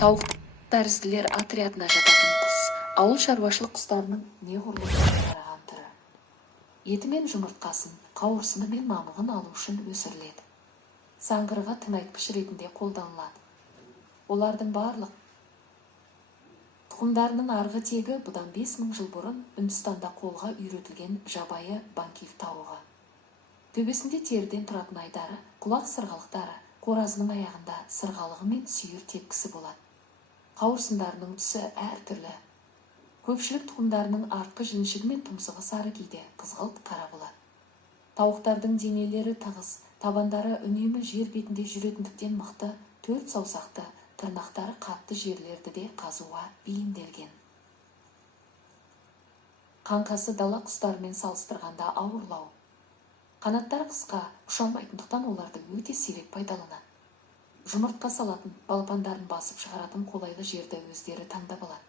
Тауық тәрізділер отрядына жататын құс, ауыл шаруашылық құстарының неғұрлым тараған түрі. Еті мен жұмыртқасын, қауырсыны мен мамығын алу үшін өсіріледі. Саңғырға тыңайтқыш ретінде қолданылады. Олардың барлық тұқымдарының арғы тегі бұдан 5000 жыл бұрын Үндістанда қолға үйретілген жабайы банкив тауығы. Төбесінде теріден тұратын айдары, құлақ сырғалықтары, қоразының аяғында сырғалығы мен сүйір тепкісі болады. Қауырсындарының түсі әртүрлі. Көпшілік тұқымдарының артқы жіңішігі мен тұмсығы сары, кейде қызғылт қара болады. Тауықтардың денелері тығыз, табандары үнемі жер бетінде жүретіндіктен мықты, 4 саусақты, тырнақтары қатты жерлерді де қазуға бейімделген. Қаңқасы дала құстарымен салыстырғанда ауырлау. Қанаттары қысқа, ұша алмайтындықтан оларды өте сирек пайдаланады. Жұмыртқа салатын, балапандарын басып шығаратын қолайлы жерді өздері таңдап алады.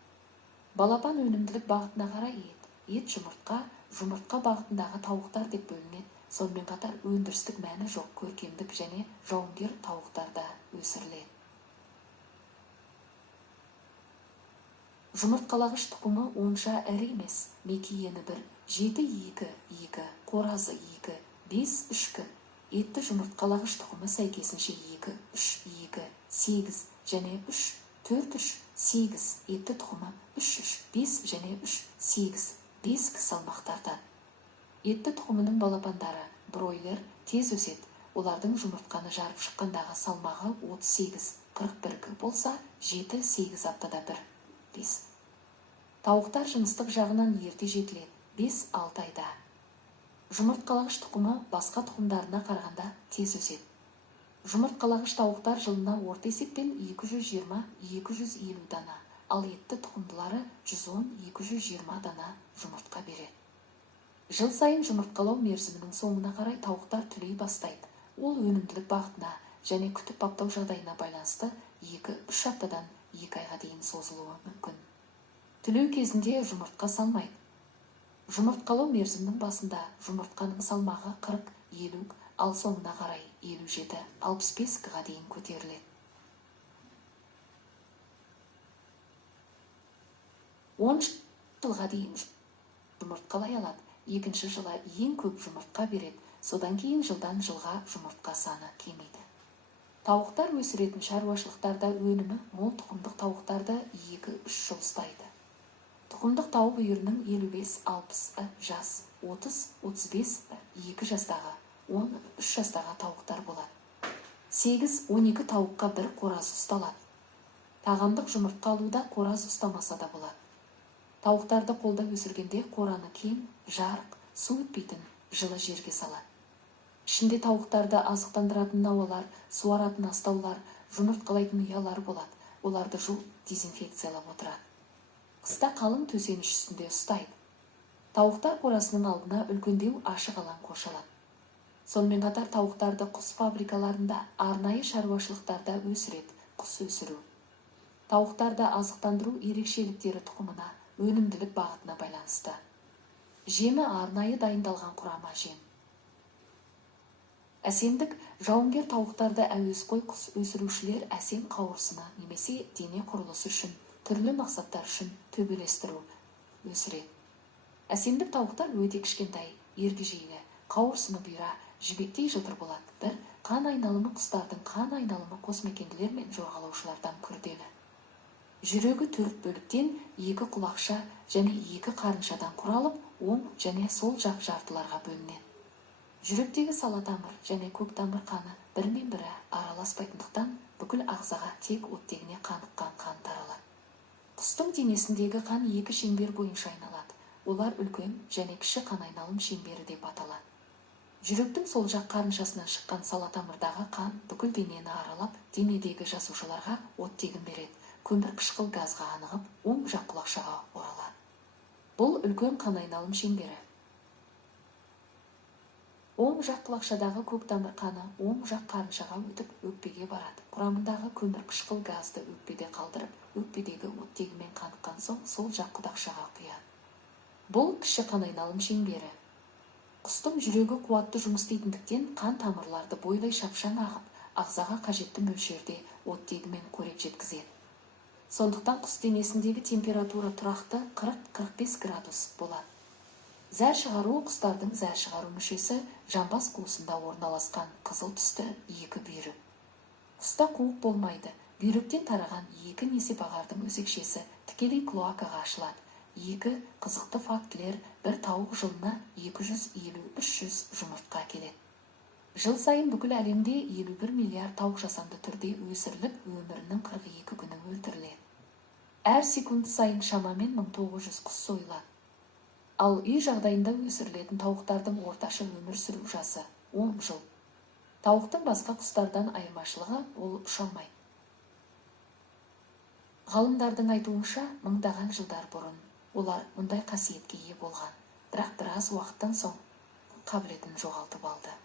Балапан өнімділік бағытына қарай ет жұмыртқа бағытындағы тауықтар деп бөлінеді. Сонымен қатар өндірістік мәні жоқ көркемдік және жауынгер тауықтар да өсіріледі. Жұмыртқалағыш тұқымы онша ірі емес. Мекиені 1, 7-2-2, қоразы 2, 5-3-2. Етті жұмыртқалағыш тұқымы сәйкесінше 2, 3, 2, 8 және 3, 4, 3, 8. Етті тұқымы 3, 3, 5 және 3, 8, 5 салмақтардан. Етті тұқымының балапандары, бройлер, тез өседі. Олардың жұмыртқаны жарып шыққандағы салмағы 38-41 болса, 7-8 аптада 1-5. Тауықтар жыныстық жағынан ерте жетіледі, 5-6 айда. Жұмыртқалағыш тұқымы басқа тұқымдарына қарағанда тез өседі. Жұмыртқалағыш тауықтар жылына орта есеппен 220-250 дана, ал етті тұқымдылары 110-220 дана жұмыртқа береді. Жыл сайын жұмыртқалау мерзімінің соңына қарай тауықтар түлей бастайды. Ол өнімділік бағытына және күтіп баптау жағдайына байланысты 2-3 аптадан 2 айға дейін созылуы мүмкін. Түлеу кезінде жұмыртқа салмайды. Жұмыртқалау мерзімінің басында жұмыртқаның салмағы 40-50, ал соңына қарай 57-65-ға дейін көтеріледі. 10 жылға дейін жұмыртқалай алады. Екінші жылы ең көп жұмыртқа береді, содан кейін жылдан жылға жұмыртқа саны кемейді. Тауықтар өсіретін шаруашылықтарда өнімі мол тұқымдық тауықтарды 2-3 жыл ұстайды. Тұқымдық тауық үйірінің 55-60 жас, 30-35 2 жастағы, 13 жастағы тауықтар болады. 8-12 тауыққа бір қораз ұсталады. Тағамдық жұмыртқа алуда қораз ұстамаса да болады. Тауықтарды қолда өсіргенде қораны кең, жарық, су өтпейтін жылы жерге салады. Ішінде тауықтарды азықтандыратын науалар, суаратын астаулар, жұмыртқалайтын ұялар болады. Оларды жуып, дезинфекциялап отырады. Қыста қалың төсеніш үстінде ұстайды. Тауықтар қорасының алдына үлкендеу ашық алаң қоршалады. Сонымен қатар тауықтарды құс фабрикаларында, арнайы шаруашылықтарда өсіреді, құс өсіру. Тауықтарды азықтандыру ерекшеліктері тұқымына, өнімділік бағытына байланысты. Жемі арнайы дайындалған құрама жем. Әсемдік, жауынгер тауықтарды әуесқой құс өсірушілер әсем қауырсыны немесе дене құрылысы үшін, түрлі мақсаттар үшін төбелестіру өсіреді. Әсемдік тауықтар өте кішкентай, ергежейлі, қауырсыны бұйра, жібектей жылтыр болады. Бір, қан айналымы құстардың қан айналымы қосмекенділер мен жорғалаушылардан күрделі. Жүрегі 4 бөліктен 2 құлақша және 2 қарыншадан құралып, оң және сол жақ жартыларға бөлінеді. Жүректегі салатамыр және көктамыр қаны бірімен бірі араласпайтындықтан бүкіл ағзаға тек оттегіне қаныққан қан таралады. Құстың денесіндегі қан 2 шеңбер бойынша айналады. Олар үлкен және кіші қан айналым шеңбері деп аталады. Жүректің сол жақ қарыншасынан шыққан салатамырдағы қан бүкіл денені аралап, денедегі жасушаларға оттегін береді. Көмір қышқыл газға анығып, оң жақ құлақшаға оралады. Бұл үлкен қан айналым шеңбері. Оң жақ құлақшадағы көктамыр қаны оң жақ қарыншаға өтіп өкпеге барады. Құрамындағы көмір қышқыл газды өкпеде қалдырып, өкпедегі оттегімен қаныққан соң сол жақ құлақшаға құяды. Бұл кіші қан айналым шеңбері. Құстың жүрегі қуатты жұмыс істейтіндіктен қан тамырларды бойлай шапшаң ағып, ағзаға қажетті мөлшерде оттегімен қорек жеткізеді. Сондықтан құс денесіндегі температура тұрақты 40-45 градус болады. Зәр шығару құстардың зәр шығару мүшесі жамбас қуысында орналасқан қызыл түсті екі бүйрек. Құста қуық болмайды. Бүйректен тараған екі несеп ағардың өзекшесі тікелей клоакаға ашылады. Екі қызықты фактілер: бір тауық жылына 250-300 жұмыртқа келеді. Жыл сайын бүкіл әлемде 51 миллиард тауық жасанды түрде өсіріліп, өмірінің 42 күні өлтіріледі. Әр секунд сайын шамамен 1900 құс сойылады. Ал үй жағдайында өсірілетін тауықтардың орташа өмір сүру жасы 10 жыл. Тауықтың басқа құстардан айырмашылығы ол ұша алмайды. Ғалымдардың айтуынша, мыңдаған жылдар бұрын олар мұндай қасиетке ие болған, бірақ біраз уақыттан соң қабілетін жоғалтып алды.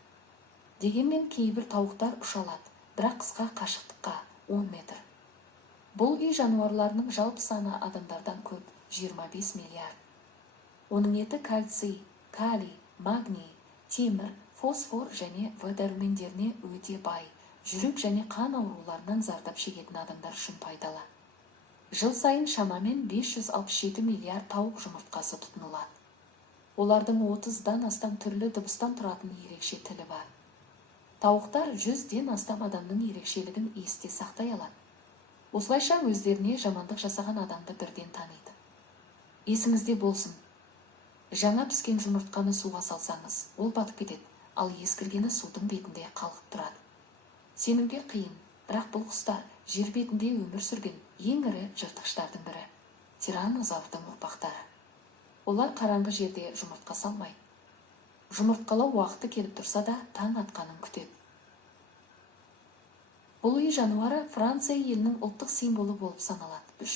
Дегенмен кейбір тауықтар ұша алады, бірақ қысқа қашықтыққа 10 метр. Бұл үй жануарларының жалпы саны адамдардан көп, 25 миллиард. Оның еті кальций, калий, магний, темір, фосфор және В дәрумендеріне өте бай, жүрек және қан ауруларынан зардап шегетін адамдар үшін пайдалы. Жыл сайын шамамен 567 миллиард тауық жұмыртқасы тұтынылады. Олардың 30-дан астам түрлі дыбыстан тұратын ерекше тілі бар. Тауықтар 100-ден астам адамның ерекшелігін есте сақтай алады. Осылайша өздеріне жамандық жасаған адамды бірден таниды. Есіңізде болсын, жаңа піскен жұмыртқаны суға салсаңыз, ол батып кетеді, ал ескіргені судың бетінде қалқып тұрады. Сенуге қиын, бірақ бұл құстар жер бетінде өмір сүрген ең ірі жыртқыштардың бірі, тираннозаврдың ұрпақтары. Олар қараңғы жерде жұмыртқа салмайды. Жұмыртқалау уақыты келіп тұрса да, таң атқанын күтеді. Бұл үй жануары Франция елінің ұлттық символы болып саналады. 3.